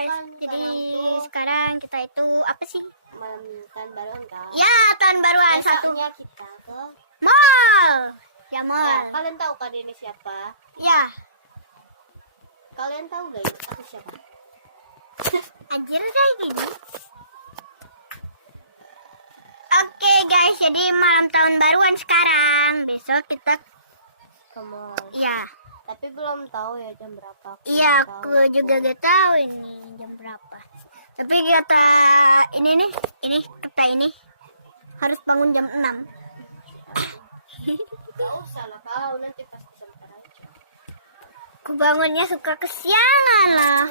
guys, jadi sekarang kita itu apa sih? Tahun baruan kan? Ya, tahun baruan satu Besoknya kita ke mall. Ya, Ya, mall. kalian tahu kan ini siapa? Ya, Kalian tahu gak ini aku siapa? anjir kayak gini. Oke guys, jadi malam tahun baruan sekarang. Besok kita Ke mall. ya. Tapi belum tahu ya jam berapa. Iya, belum aku tahu. juga gak tahu ini jam berapa. Tapi kata ini kata ini harus bangun jam 6. Gak usah lah, kalau nanti pasti sebentar aja. Aku bangunnya suka kesiangan lah.